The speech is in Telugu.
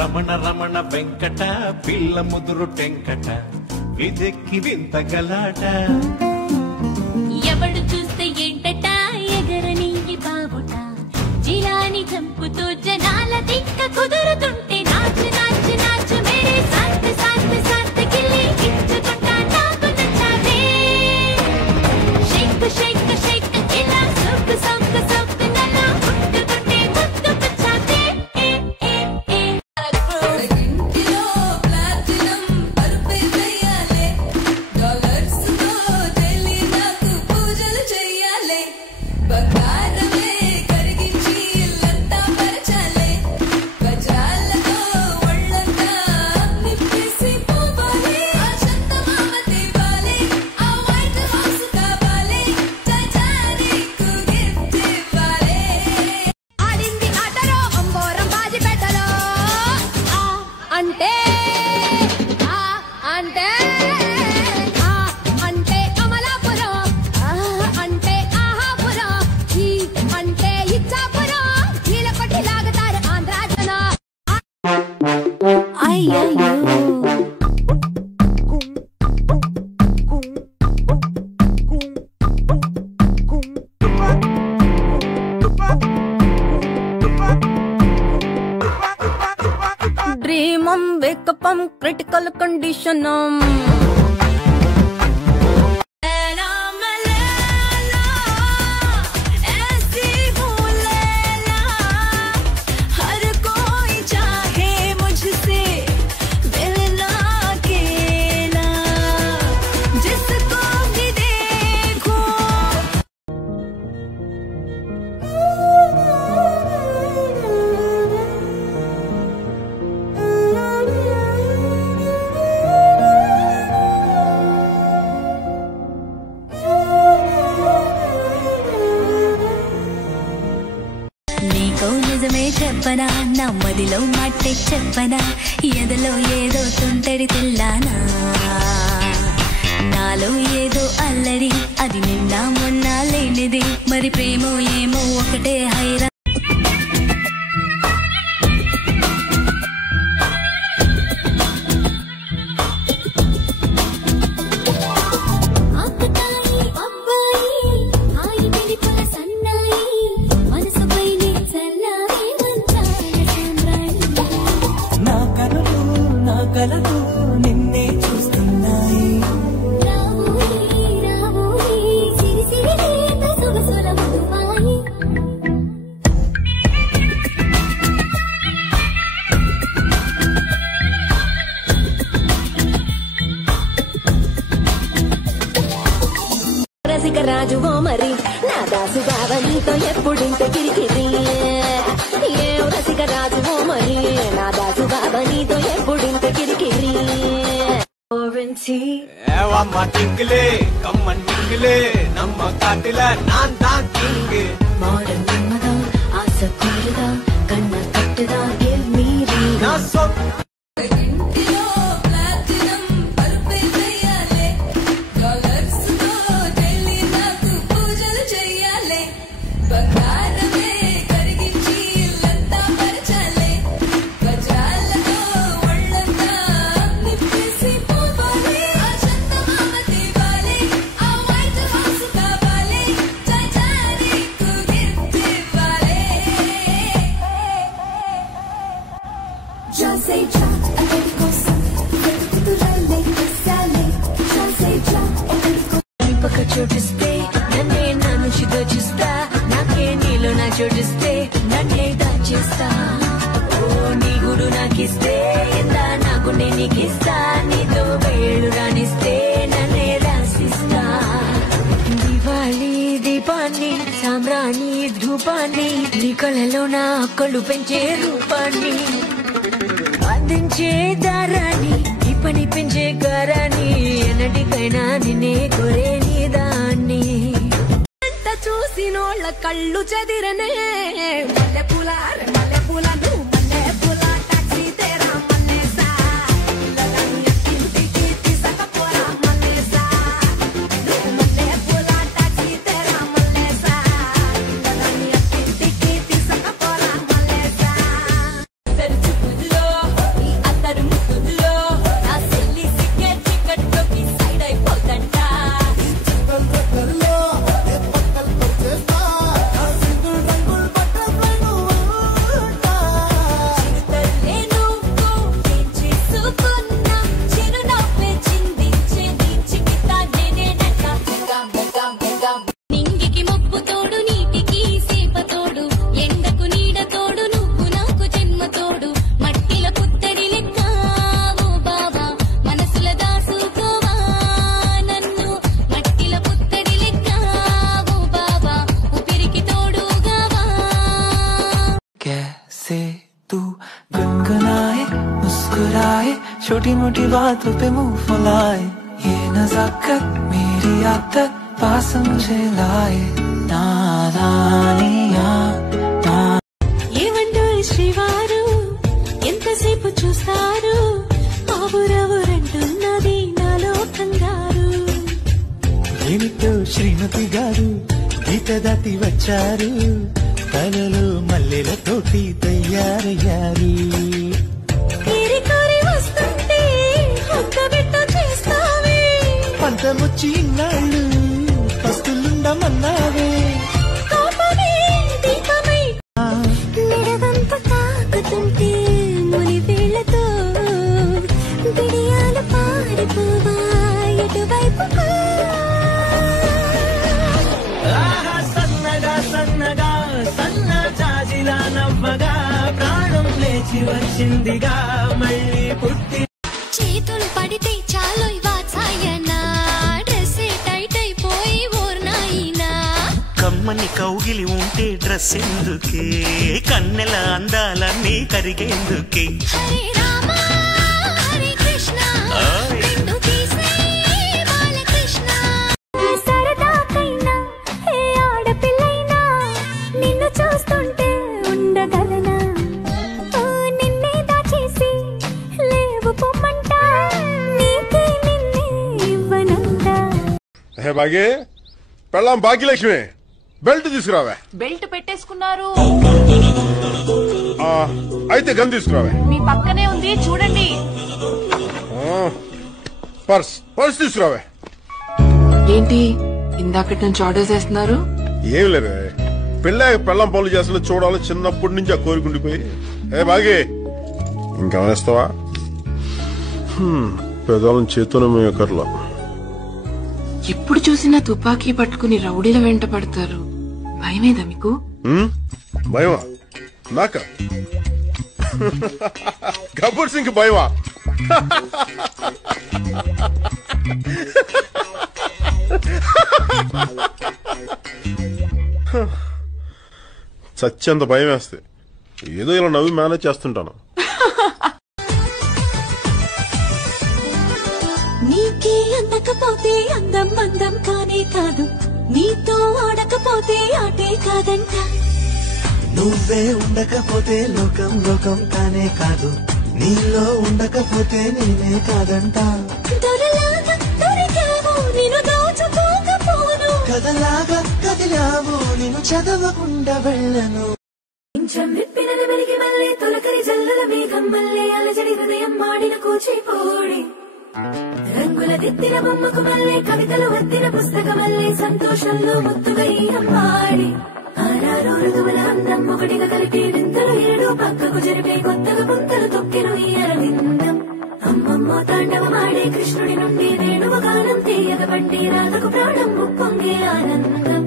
రమణ రమణ వెంకట పిల్ల ముదురు టెంకట విదెక్కి వింత గలాట ఎవడు చూస్తే ఏంటట ఎగరని బాబుట జిలాని చంపుతూ జనాల దిక్క కుదురుతుంటే నాచు నాచు నాచు మేరే సాత్ సాత్ సాత్ గిల్లి ఇచ్చుకుంటా నాకు నచ్చావే షేక్ షేక్ షేక్ ఇలా సొక్కు సొక్కు సొక్కు నన్ను ముట్టుకుంటే ముద్దు పచ్చావే ఇంటిలో ప్లాటినం పరుపే వేయాలే డాలర్స్ తో డైలీ నాకు పూజలు చెయ్యాలే బంగారమే కరిగించి ఇల్లంతా పరచాలే గజాలతో ఒళ్ళంతా నిప్పేసి పోవాలి ఆ చందమామ తేవాలి ఆ వైట్ హౌస్ కావాలి టైటానిక్ గిఫ్ట్ ఇవ్వాలి ఆడింది ఆటలో అంబోరం బాజి పెట్టలో అంటే అంటే అంటే అమలాపురం అంటే ఆహాపురం ఈ అంటే ఇచ్చాపురం నీల కొట్టి లాగుతారు ఆంధ్రా జన అయ్యయ్యో డ్రీమం వేకపం క్రిటికల్ కండిషనం हर कोई चाहे मुझसे मिलना अकेला जिसको भी देखो నీకో నిజమే చెప్పనా నా మదిలో మాటే చెప్పనా ఎదలో ఏదో తుంటరి తెల్లానా నాలో ఏదో అల్లరి అది నిన్న మొన్న లేనిది మరి ప్రేమో ఏమో ఒకటే హైరా నా కనులు నా కలలు నిన్నే చూస్తున్నాయి రసిక రాజువో మరి నా దాసు బావ నీతో ఎప్పుడింత కిరికిరి ఏ రసిక రాజువో మరి నా దాసు బావ నీతో ఎప్పుడింత కిరికిరి ఏవమ్మ టింగిలే కమ్మన్ టింగిలే నమ్మ కాటిల నాన్ తాన్ కింగ్ మోడర్న్ మన్మదా ఆశ కోరదా కన్న కట్టదా గివ్ మీ నా సొంత ఇంటిలో ప్లాటినం పరుపే వేయాలే డాలర్స్ తో డైలీ నాకు పూజలు చెయ్యాలే బంగారమే కరిగించి ఇల్లంతా పరచాలే గజాలతో ఒళ్ళంతా నిప్పేసి పోవాలి ఆ చందమామ తేవాలి ఆ వైట్ హౌస్ కావాలి టైటానిక్ గిఫ్ట్ ఇవ్వాలి Just say ja, Americo san, culturale, sale. Just say ja, Americo. పక్క చోటిస్తే నన్నే నా నుంచి దోచిస్తా నాకే నీలో నా చోటిస్తే నన్నే దాచేస్తా ఓ నీ గుడు నాకిస్తే ఇందా నా గుండె నీకిస్తా నీతో వేళ్ళు రాణిస్తే నన్నే రాసిస్తా దివాళీ దీపాన్ని సామ్రాణి ధూపాన్ని నీ కళలో నా కళ్ళు పెంచే రూపాన్ని అందించే దారాన్ని ఈ పని పెంచే గారాన్ని ఎన్నటికైనా నిన్నే కోరే నీ దాన్ని ఎంత చూసినోళ్ళ కళ్ళు చెదిరనే మల్లె పూల నువ్వు మల్లె పూల టాక్సీ తేరా మల్లేసా ఇంటికి తీసుకపోరా మల్లేసా నువ్వు మల్లె పూల టాక్సీ తేరా మల్లేసా ఇంటికి తీసుకపోరా మల్లేసా मुस्कुराए, छोटी मोटी बातों पे मुंह फुलाए, ये नजाकत मेरी आदत पास मुझे लाए, नादानिया ఏమంటూ శ్రీవారు ఎంతసేపు చూస్తారు, ఆవురవురంటున్నది నాలో కంగారు. ఏమిటో శ్రీమతి గారు గీత దాటి వచ్చారు, కలలు మల్లెలతోటి తయారయ్యారు. కోరి వస్తుంటే హొక్కబెట్ట చేస్తావే, పంతమొచ్చి ఇన్నాళ్ళు పస్తులుండమన్నావే. కోపమే దీపమై నిడవంపు తాకుతుంటే ముని వేళ్లతో బిడియాలు పారిపోవా ఎటువైపుకో. సన్నగా సన్నగా సన్న జాజిలా నవ్వగా ప్రాణం లేచి వచ్చిందిగా మళ్ళీ పుట్టి. చేతులు పడితే చాలు వాత్సాయనా, డ్రెస్సే టైట్ అయిపోయి ఓర్నాయినా. కమ్మని కౌగిలి ఉంటే డ్రెస్ ఎందుకే, కన్నెల అందాలన్నీ కరిగేందుకే. హరే రామ హరే కృష్ణ రెండు తీసే బాలకృష్ణ. సరదాకైనా ఏ ఆడపిల్లైనా నిన్ను చూస్తుంటే ఉండగలనా, నిన్నే దాచేసి లేవు పొమ్మంట, నీకే నిన్నే ఇవ్వనందా. హే బాగే పెళ్ళాం భాగ్యలక్ష్మి బెల్ట్ తీసుకురావే. బెల్ట్ పెట్టేసుకున్నారు, అయితే గన్ తీసుకురావే. మీ పక్కనే ఉంది చూడండి. పర్స్ తీసుకురావే. ఏంటి ఇందాకటి నుంచి ఆర్డర్స్ వేస్తున్నారు? ఏం లేదే, పెళ్ళాక పెళ్ళాం పనులు చేస్తున్నా చూడాలి, చిన్నప్పటి నుంచి ఆ కోరికుండిపోయి. ఏ బాగే ఇంకేమనేస్తావా? పెదాలను చేతోనే మేకర్లా. ఎప్పుడు చూసినా తుపాకీ పట్టుకుని రౌడీల వెంట పడతారు, భయమేదా మీకు? భయమా నాక? గబ్బర్ సింగ్ భయమా? చచ్చేంత భయం వేస్తే ఏదో ఇలా నవ్వి మేనేజ్ చేస్తుంటాను. నీకే అందకపోతే అందం అందం కానే కాదు, నీతో ఆడకపోతే ఆటే కాదంట. నువ్వే ఉండకపోతే లోకం లోకం కానే కాదు, నీలో ఉండకపోతే నేనే కాదంట. దొరలాగా దొరికావు నిన్ను దోచుకోకపోను, కదలాగా కదిలావు నిన్ను చదవకుండా వెళ్ళను. కొంచెం విప్పినది వెలిగి మళ్ళీ తొలకరి జల్లుల మేఘం మళ్ళీ అలజడి హృదయం మాడిన కూచిపోడి, రంగుల దిద్దిన బొమ్మకు మళ్ళీ కవితలు వద్దిన పుస్తకమల్లే సంతోషంలో ముత్తుగా ఈ అమ్మాడి. ఆరారు ఋతువుల అందం ఒకటిగా కలిపి వింతలు ఏడు పక్కకు జరిపే కొత్తగా పుంతలు తొక్కిన ఈ అరవిందం. అమ్మమ్మో తాండవమాడే కృష్ణుడి నుండి వేణువ గానం తీయగ బండి రాధకు ప్రాణం ఉప్పొంగే ఆనందం.